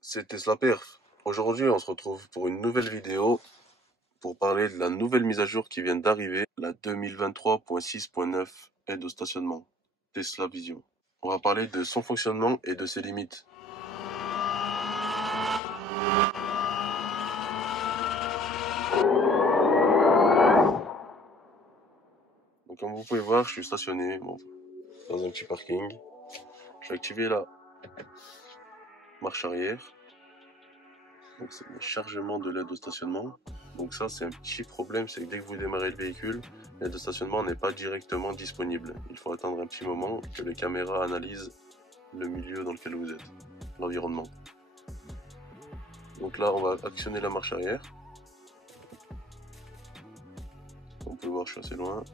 C'est Tesla Perf. Aujourd'hui, on se retrouve pour une nouvelle vidéo pour parler de la nouvelle mise à jour qui vient d'arriver, la 2023.6.9 aide au stationnement, Tesla Vision. On va parler de son fonctionnement et de ses limites. Donc, comme vous pouvez voir, je suis stationné dans un petit parking. Je vais activer la marche arrière. Donc c'est le chargement de l'aide au stationnement. Donc ça, c'est un petit problème, c'est que dès que vous démarrez le véhicule, l'aide de stationnement n'est pas directement disponible. Il faut attendre un petit moment que les caméras analysent le milieu dans lequel vous êtes, l'environnement. Donc là, on va actionner la marche arrière. On peut voir, je suis assez loin.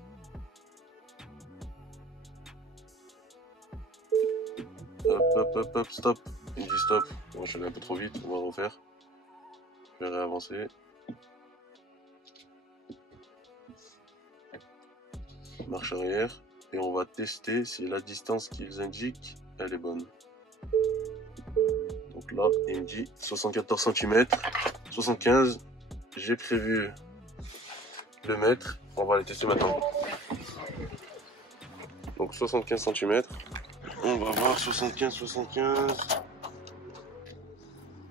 Hop, stop. Il dit stop. Bon, je suis allé un peu trop vite, on va refaire. Je vais réavancer. Marche arrière. Et on va tester si la distance qu'ils indiquent, elle est bonne. Donc là, il me dit 74 cm, 75. J'ai prévu le mètre. On va les tester maintenant. Donc 75 cm. On va voir 75.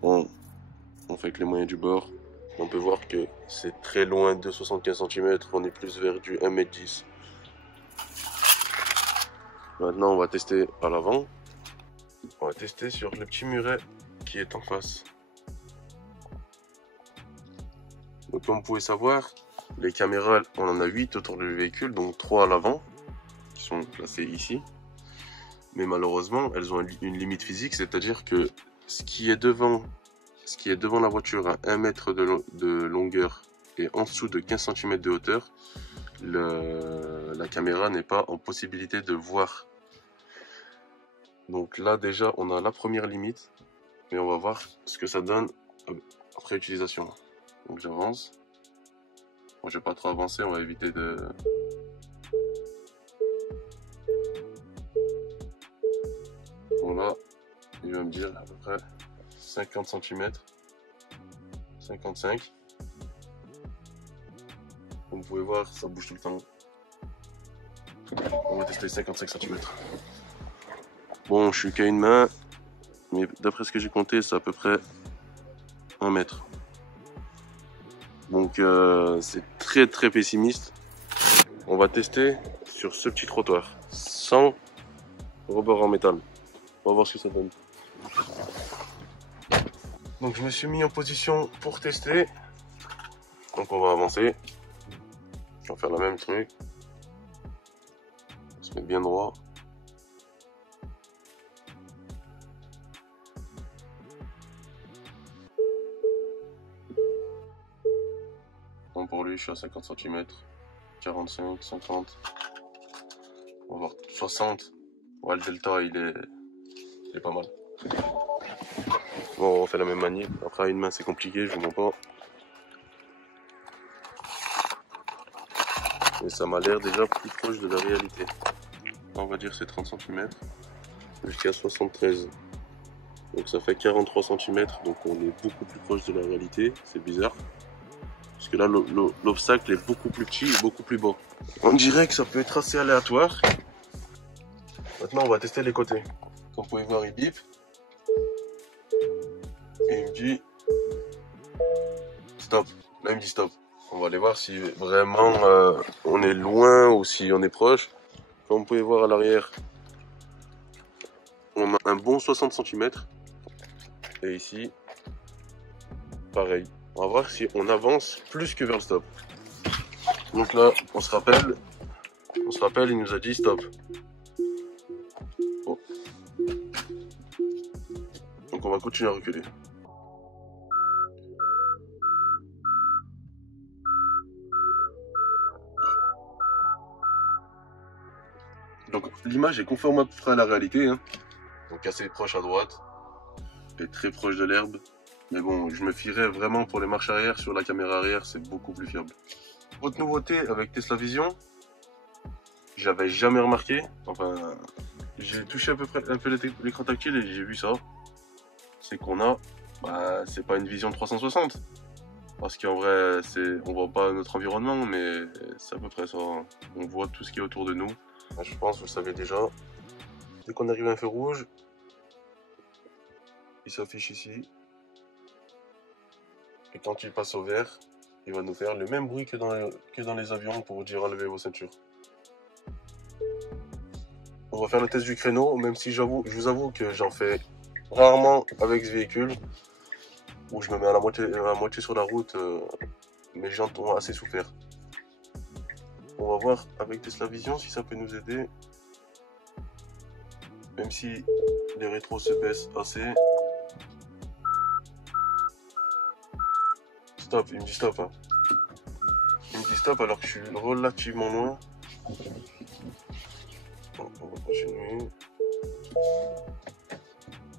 Bon, on fait avec les moyens du bord. On peut voir que c'est très loin de 75 cm. On est plus vers du 1m10. Maintenant, on va tester à l'avant. On va tester sur le petit muret qui est en face. Donc comme vous pouvez savoir, les caméras, on en a 8 autour du véhicule, donc 3 à l'avant, qui sont placées ici. Mais malheureusement, elles ont une limite physique, c'est-à-dire que ce qui est devant la voiture à 1 mètre de longueur et en dessous de 15 cm de hauteur, la caméra n'est pas en possibilité de voir. Donc là déjà, on a la première limite, et on va voir ce que ça donne après utilisation. Donc j'avance. Bon, je vais pas trop avancer, on va éviter de... Bon là, il va me dire à peu près 50 cm, 55. Comme vous pouvez voir, ça bouge tout le temps. On va tester 55 cm. Bon, je suis qu'à une main, mais d'après ce que j'ai compté, c'est à peu près 1 mètre. Donc c'est très pessimiste. On va tester sur ce petit trottoir, sans rebord en métal. On va voir ce que ça donne. Donc je me suis mis en position pour tester. Donc on va avancer. On va faire la même truc. On va se mettre bien droit. Bon, pour lui, je suis à 50 cm. 45, 50. On va voir 60. Ouais, le delta, il est pas mal. Bon, on fait la même manip. Après, à une main, c'est compliqué, je vous mens pas. Mais ça m'a l'air déjà plus proche de la réalité. On va dire c'est 30 cm jusqu'à 73. Donc ça fait 43 cm, donc on est beaucoup plus proche de la réalité. C'est bizarre. Parce que là, l'obstacle est beaucoup plus petit et beaucoup plus bas. On dirait que ça peut être assez aléatoire. Maintenant, on va tester les côtés. Comme vous pouvez voir, il bip. Et il me dit stop. Là, il me dit stop. On va aller voir si vraiment on est loin ou si on est proche. Comme vous pouvez voir à l'arrière, on a un bon 60 cm. Et ici, pareil. On va voir si on avance plus que vers le stop. Donc là, on se rappelle, il nous a dit stop. Bon. Donc on va continuer à reculer. Donc l'image est conforme à peu près à la réalité, hein. Donc assez proche à droite et très proche de l'herbe. Mais bon, je me fierais vraiment pour les marches arrière. Sur la caméra arrière, c'est beaucoup plus fiable. Autre nouveauté avec Tesla Vision, j'avais jamais remarqué. Enfin, j'ai touché à peu près un peu l'écran tactile et j'ai vu ça. c'est qu'on a, bah, c'est pas une vision 360. Parce qu'en vrai, on voit pas notre environnement, mais c'est à peu près ça. On voit tout ce qui est autour de nous. Je pense, vous le savez déjà. Dès qu'on arrive à un feu rouge, il s'affiche ici. Et quand il passe au vert, il va nous faire le même bruit que dans les avions pour vous dire enlevez vos ceintures. On va faire le test du créneau, même si je vous avoue que j'en fais rarement avec ce véhicule, où je me mets à la moitié sur la route, mes jantes ont assez souffert. On va voir avec Tesla Vision si ça peut nous aider. Même si les rétros se baissent assez. Stop, il me dit stop. Hein. Il me dit stop alors que je suis relativement loin. Bon, on va continuer.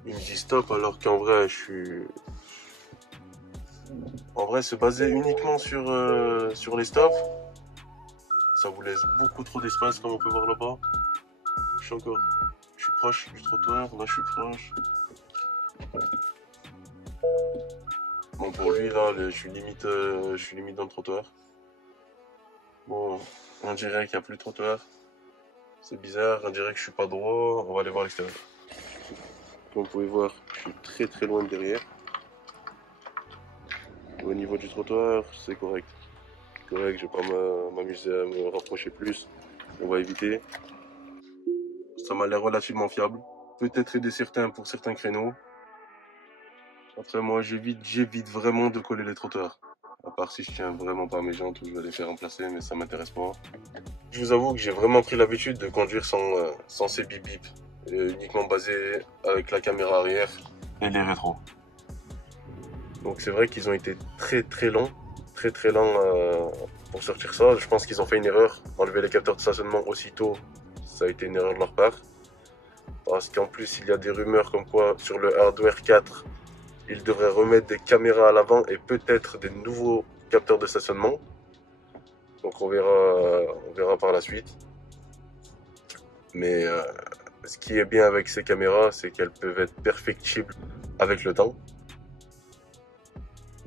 Il me dit stop alors qu'en vrai je suis... En vrai se baser uniquement sur les stops, ça vous laisse beaucoup trop d'espace comme on peut voir là-bas. Je suis proche du trottoir, là je suis proche. Bon pour lui là, je suis limite dans le trottoir. Bon, on dirait qu'il n'y a plus de trottoir. C'est bizarre, on dirait que je suis pas droit. On va aller voir l'extérieur. Comme vous pouvez voir, je suis très très loin de derrière. Au niveau du trottoir, c'est correct. Correct, je vais pas m'amuser à me rapprocher plus. On va éviter. Ça m'a l'air relativement fiable. Peut-être aider certains pour certains créneaux. Après moi, j'évite vraiment de coller les trottoirs. À part si je tiens vraiment pas à mes jantes ou je vais les faire remplacer, mais ça m'intéresse pas. Je vous avoue que j'ai vraiment pris l'habitude de conduire sans ces bip bip. Uniquement basé avec la caméra arrière et les rétros. Donc c'est vrai qu'ils ont été très très longs pour sortir ça. Je pense qu'ils ont fait une erreur. Enlever les capteurs de stationnement aussitôt, ça a été une erreur de leur part. Parce qu'en plus, il y a des rumeurs comme quoi sur le hardware 4, ils devraient remettre des caméras à l'avant et peut-être des nouveaux capteurs de stationnement. Donc on verra par la suite. Mais ce qui est bien avec ces caméras, c'est qu'elles peuvent être perfectibles avec le temps.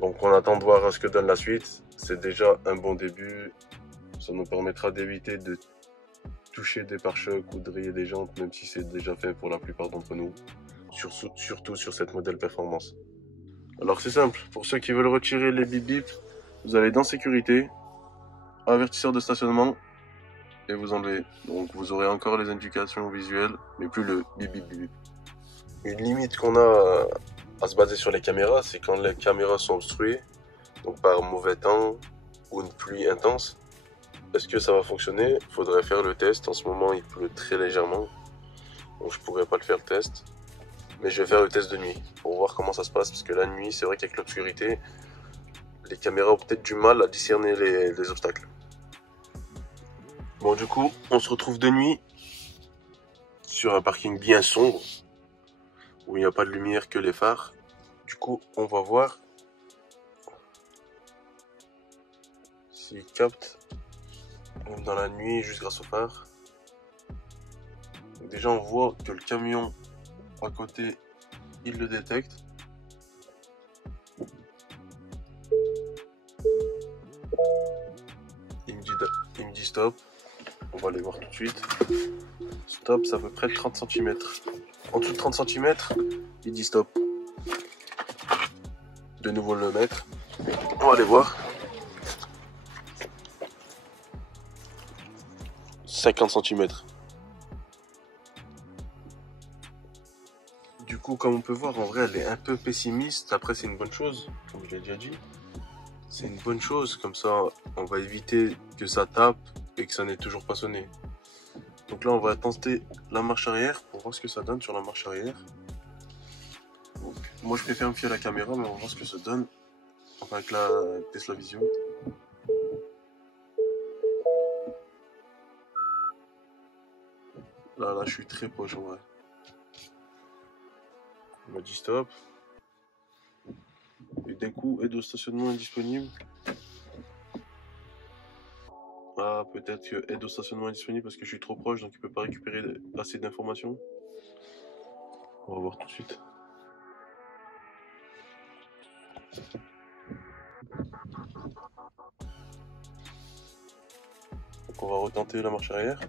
Donc on attend de voir ce que donne la suite. C'est déjà un bon début. Ça nous permettra d'éviter de toucher des pare-chocs ou de rayer des jantes, même si c'est déjà fait pour la plupart d'entre nous. Surtout sur cette modèle performance. Alors c'est simple, pour ceux qui veulent retirer les bip bip, vous allez dans sécurité, avertisseur de stationnement, et vous enlevez. Donc vous aurez encore les indications visuelles, mais plus le bip bip bip bip. Une limite qu'on a à se baser sur les caméras, c'est quand les caméras sont obstruées, donc par mauvais temps ou une pluie intense. Est-ce que ça va fonctionner? Il faudrait faire le test. En ce moment, il pleut très légèrement, donc je pourrais pas le faire le test. Mais je vais faire le test de nuit pour voir comment ça se passe, parce que la nuit, c'est vrai qu'avec l'obscurité, les caméras ont peut-être du mal à discerner les obstacles. Bon, du coup, on se retrouve de nuit sur un parking bien sombre, où il n'y a pas de lumière que les phares. Du coup, on va voir s'il capte, même dans la nuit, juste grâce aux phares. Donc déjà, on voit que le camion à côté, il le détecte. Il me dit stop. On va aller voir tout de suite. Stop, c'est à peu près 30 cm. En dessous de 30 cm, il dit stop. De nouveau le mettre. On va aller voir. 50 cm. Du coup, comme on peut voir, en vrai, elle est un peu pessimiste. Après, c'est une bonne chose, comme je l'ai déjà dit. C'est une bonne chose, comme ça, on va éviter que ça tape et que ça n'ait toujours pas sonné. Donc là, on va tenter la marche arrière pour voir ce que ça donne sur la marche arrière. Donc, moi, je préfère me fier à la caméra, mais on va voir ce que ça donne avec la Tesla Vision. Là, je suis très proche en vrai. On m'a dit stop. Et d'un coup, aide au stationnement indisponible. Ah, peut-être que aide au stationnement indisponible parce que je suis trop proche, donc il peut pas récupérer assez d'informations. On va voir tout de suite. Donc on va retenter la marche arrière.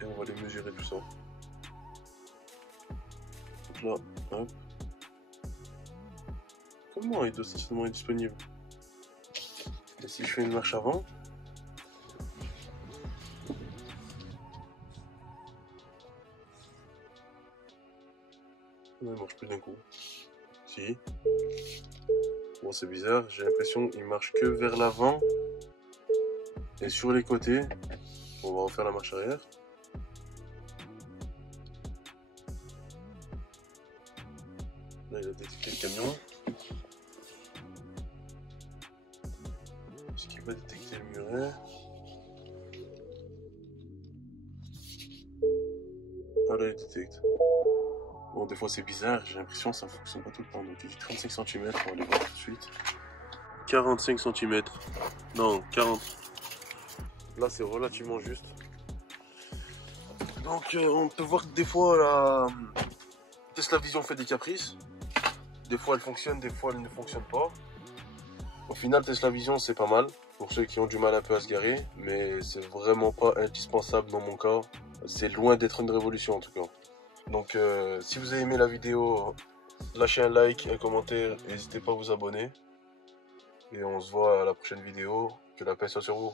Et on va les mesurer tout ça. Donc là, hop. Comment il doit stationnement est disponible? Et si je fais une marche avant, non, il marche plus d'un coup. Si. Bon, c'est bizarre, j'ai l'impression qu'il marche que vers l'avant et sur les côtés. On va refaire la marche arrière. Là, il a détecté le camion. Est-ce qu'il va détecter le muret? Ah là, il détecte. Bon, des fois c'est bizarre, j'ai l'impression que ça fonctionne pas tout le temps. Donc, il dit 35 cm, on va aller voir tout de suite. 45 cm. Non, 40. Là, c'est relativement juste. Donc, on peut voir que des fois, la Tesla Vision fait des caprices. Des fois, elle fonctionne, des fois, elle ne fonctionne pas. Au final, Tesla Vision, c'est pas mal pour ceux qui ont du mal un peu à se garer, mais c'est vraiment pas indispensable dans mon cas. C'est loin d'être une révolution en tout cas. Donc, si vous avez aimé la vidéo, lâchez un like, un commentaire, n'hésitez pas à vous abonner. Et on se voit à la prochaine vidéo. Que la paix soit sur vous.